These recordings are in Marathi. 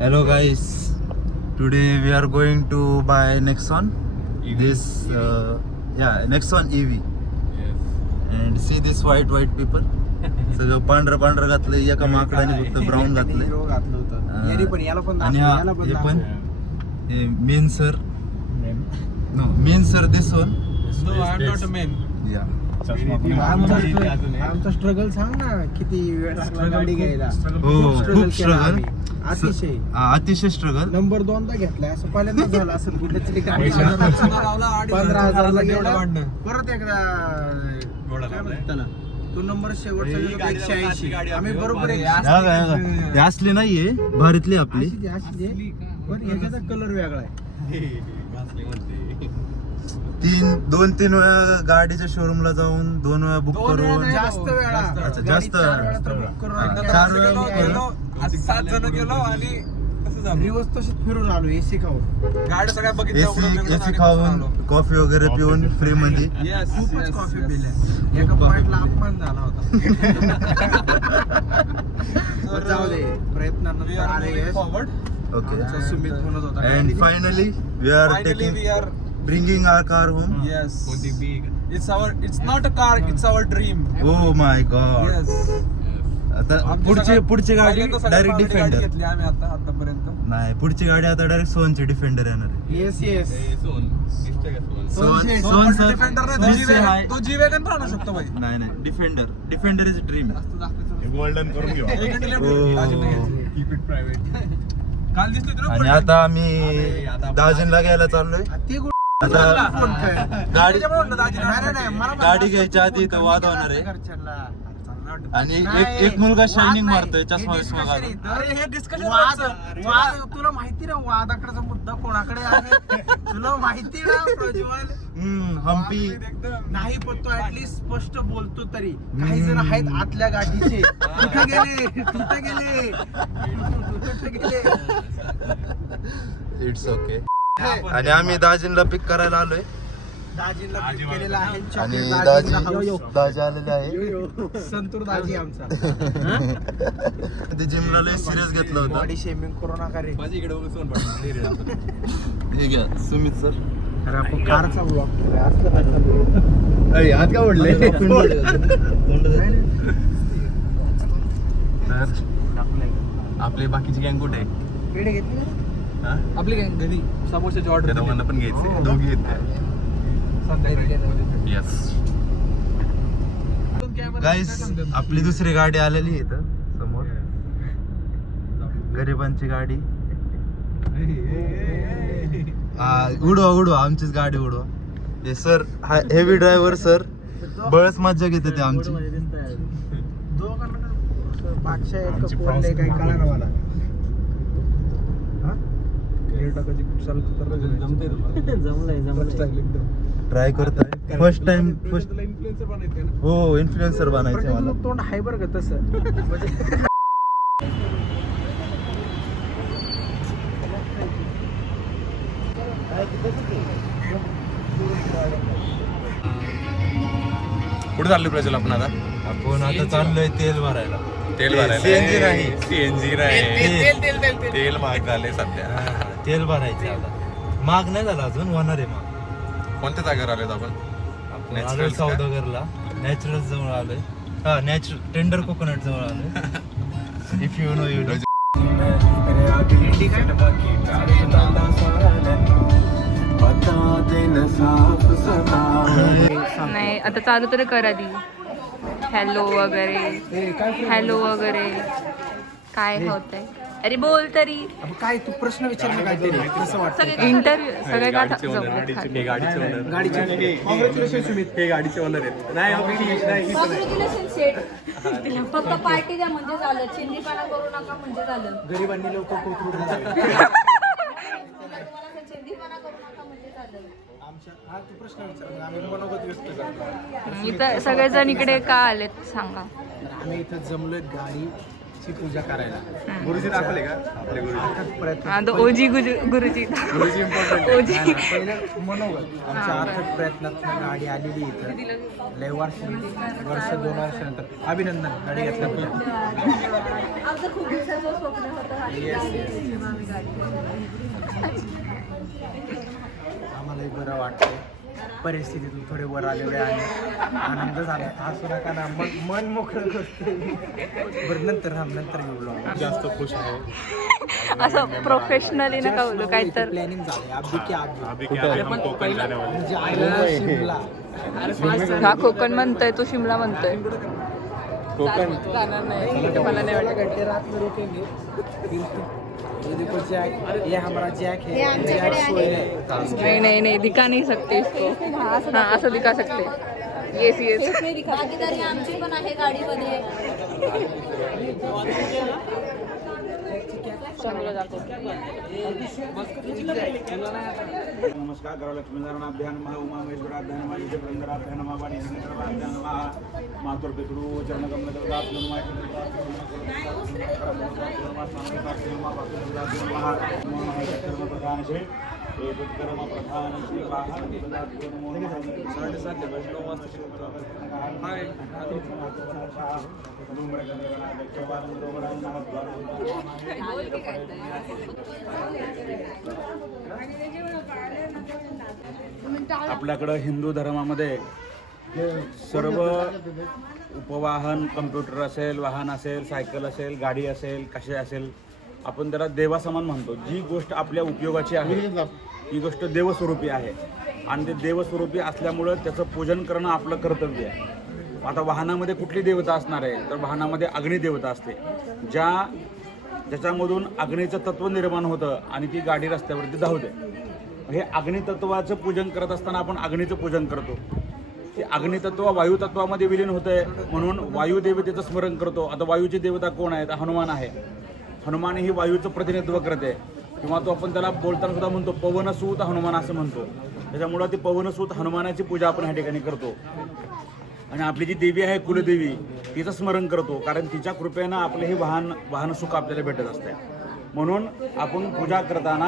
Hello guys, today we are going to buy Nexon. This Nexon EV. And see this white people. सगळं पांढरं घातलं, एका माकडाने फक्त ब्राऊन घातलंय. आणि हे पण main sir. No, main sir this one. No, I'm not a man. Yeah. आमचा स्ट्रगल सांग ना, किती वेळ लागला गाडी घ्यायला. हो, खूप स्ट्रगल. अतिशय स्ट्रगल. नंबर 2दा घेतलाय असं पहिल्यांदा झालं असं कुठल्या तरी गाडी 15,000 गेला. परत एकदा काय म्हणतात त्याला, तो नंबर शेवटचा 180. आम्ही बरोबर हे असले नाहीये, भारीतली आपली. पण याचा कलर वेगळा आहे. 2-3 वेळा गाडीच्या शोरूमला जाऊन 2 वेळा बुक करून जास्त वेळा. अच्छा, जास्त 4 वेळा 7 जण गेलो आणि तसं झालं. दिवस तसेच फिरून आलो एसी खाऊन. गाड्या सगळ्या बघितल्या, एसी खाऊन कॉफी वगैरे पिऊन फ्री मध्ये. खूपच कॉफी पिल्या. एका पॉइंटला अपमान झाला होता. जाऊ दे, प्रयत्नानंतर आले यश. ओके. सुमित म्हणत होता. And finally we are bringing our car home. Yes. It's not a car, it's our dream. Oh my god. Yes. आता पुढची गाडी डायरेक्ट डिफेंडर. घेतली आम्ही आतापर्यंत. नाही, पुढची गाडी आता डायरेक्ट सोनची डिफेंडर येणार आहे. येस सोन डिफेंडर तो जी वॅगन पण आणू शकतो भाई. नाही, डिफेंडर इज ड्रीम. गोल्डन करून घेऊ. Keep it private. काल दिसतोय तुला आणि आता आम्ही दाजींला घ्यायला चाललोय. आता गाडी घ्यायच्या आधी इथं वाद होणार आहे. आणि एक मुलगा शायनिंग मारतोय चष्मा हे डिस्कशन तुला माहिती ना वादाकडचा मुद्दा कोणाकडे आहे. तुला माहिती ना प्रज्वल. हम्पी नाही, पण तो ऍटलीस्ट स्पष्ट बोलतो तरी. काही जण आहेत आतल्या गाठीचे, कुठे गेले. It's okay. आणि आम्ही दाजींला पिक करायला आलोय. दाजीला pick केलेला आहे. आणि chocolate दाजी आलेले आहे. संतूर दाजी आमचा. ते जिमला लय सिरियस घेतलं होतं. बॉडी शेमिंग करू नका रे. हे घ्या सुमित सर. अरे आपण कारचा ब्लॉग हात का ओढले. आपले बाकीची गँग कुठे आहे? पेढे घेतले. आपली काय घरी समोरच्या ऑर्डर दोघांना पण घ्यायचे. दोघी आहेत. यस गाईस, आपली दुसरी गाडी आलेली आहे इथं समोर. गरिबांची गाडी. उडवा आमचीच गाडी उडवा. हे सर हेवी ड्रायव्हर सर बळच मज्जा घेते ते आमची. ट्राय करताय फर्स्ट टाइम. हो, इन्फ्लुएन्सर बनायचं मला. तोंड हाय बरं का तसं. कुठे चाललो प्रजल आपण आता? आपण आता चाललोय तेल भरायला. CNG नाही, CNG नाही. तेल महाग झाले सध्या. तेल भरायचं आता. माग नाही झाला अजून, होणार आहे माग. कोणत्या जागेवर आलोय आपण? आलोय सौदागरला. नॅचरल जवळ आलोय. हा, नॅचरल टेंडर कोकोनट जवळ आलोय. If you know you know. नाही, आता चालू तर कर आधी. हॅलो वगैरे काय होतंय. अरे बोल तरी. काय तू प्रश्न विचार ना काहीतरी. कसं वाटतं इंटरव्ह्यू सगळे गाडीचे कॉंग्रॅच्युलेशन सुमित. हे गाडीचे ओनर आहेत. फक्त पार्टी द्या म्हणजे झालं. चिंदीपणा करू नका म्हणजे झालं. गरिबांनी लवकर चिंदीपणा करू नका म्हणजे झालं. हा तू प्रश्न विचार. आम्ही मनोगत व्यक्त करतो. इथं सगळेजण इकडे का आलेत सांगा. आम्ही इथं जमलोय गाडीची पूजा करायला. गुरुजी दाखवले का आपले गुरुजी? आता गुरुजी गुरुजी इम्पॉर्टंट. ओजी पहिलं मनोगत. आमच्या अर्थक प्रयत्नात गाडी आलेली इथं. लय वर्ष 2 वर्षानंतर. अभिनंदन गाडी घेतल्याबद्दल. आमचं खूप दिवसाचं स्वप्न होतं आम्हालाही बरं वाटतंय, परिस्थितीतून थोडे वर आलेले आहे, आनंद झाला. हसू नका ना, मन मोकळं करते. बरं नंतर येऊ लागलो. जास्त खुश आहे. असं प्रोफेशनली नका बोलू काही तर. प्लॅनिंग झालंय शिमला. हा कोकण म्हणतोय, तो शिमला म्हणतोय. जाणार नाही, मला नाही वाटत. घंटे रात में रुकेंगे. ये हमारा जैक है. नहीं नहीं नहीं, दिखा नहीं सकते इसको. हाँ असं दिखा सकते. Yes yes. भागीदारी आमची पण आहे गाडीमध्ये. नमस्कार गौरलक्ष्मीनारायणाभ्यां नमः उमामेश्वराभ्यां नमः युजपुरंदराभ्यां नमः वाणीसिंहराभ्यां नमः मातुर्पितृ चरणकमलदेवताभ्यां नमः कर्म प्रधान श्री आपल्याकडं हिंदू धर्मामध्ये सर्व उपवाहन, कम्प्युटर असेल, वाहन असेल, सायकल असेल, गाडी असेल, कसे असेल, आपण त्याला देवासमान म्हणतो. जी गोष्ट आपल्या उपयोगाची आहे ही गोष्ट देवस्वरूपी आहे आणि ते देवस्वरूपी असल्यामुळं त्याचं पूजन करणं आपलं कर्तव्य आहे. आता वाहनामध्ये कुठली देवता असणार आहे तर वाहनामध्ये अग्निदेवता असते, ज्याच्यामधून अग्नीचं तत्व निर्माण होतं आणि ती गाडी रस्त्यावरती धावते. हे अग्नितत्वाचं पूजन करत असताना आपण अग्नीचं पूजन करतो. ते अग्नितत्व वायुतत्वामध्ये विलीन होतं आहे म्हणून वायुदेवतेचं स्मरण करतो. आता वायूची देवता कोण आहे तर हनुमान आहे. हनुमान ही वायूचं प्रतिनिधित्व करते किंवा तो आपण त्याला बोलताना सुद्धा म्हणतो पवनसूत हनुमान असं म्हणतो. त्याच्यामुळं ती पवनसूत हनुमानाची पूजा आपण ह्या ठिकाणी करतो. आणि आपली जी देवी आहे कुलदेवी तिचं स्मरण करतो, कारण तिच्या कृपेनं आपले हे वाहन सुख आपल्याला भेटत असते. म्हणून आपण पूजा करताना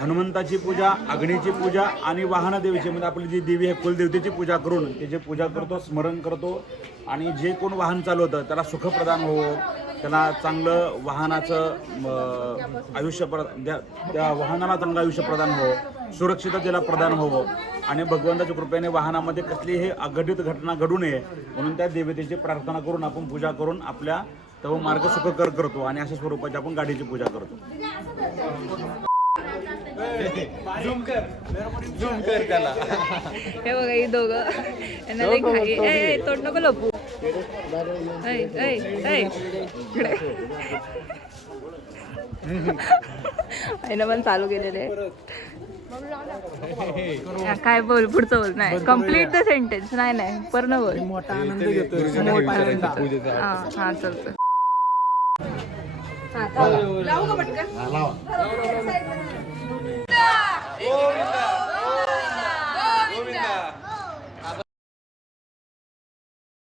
हनुमंताची पूजा, अग्नीची पूजा आणि वाहनदेवीची म्हणजे आपली जी देवी आहे कुलदेवतेची पूजा करून तिची पूजा करतो, स्मरण करतो. आणि जे कोण वाहन चालवतं त्याला सुख प्रदान होवो, त्याला चांगलं वाहनाचं आयुष्य त्या वाहनाला चांगलं आयुष्य प्रदान होवो, सुरक्षिततेला प्रदान होवो आणि भगवंताच्या कृपेने वाहनामध्ये कसलीही अघटित घटना घडू नये म्हणून त्या देवतेची प्रार्थना करून आपण पूजा करून आपल्या तव मार्ग सुखकर करतो आणि अशा स्वरूपाची आपण गाडीची पूजा करतो. हे बघा ही दोघं यांना लई घाई. ए तोड नको लपू. आईनं पण चालू केलेले. काय बोल पुढचं बोल. नाही कम्प्लीट द सेंटेन्स. नाही पूर्ण बोल. मोठा आनंद घेतोय. हा चलतं. लावू का पटकन?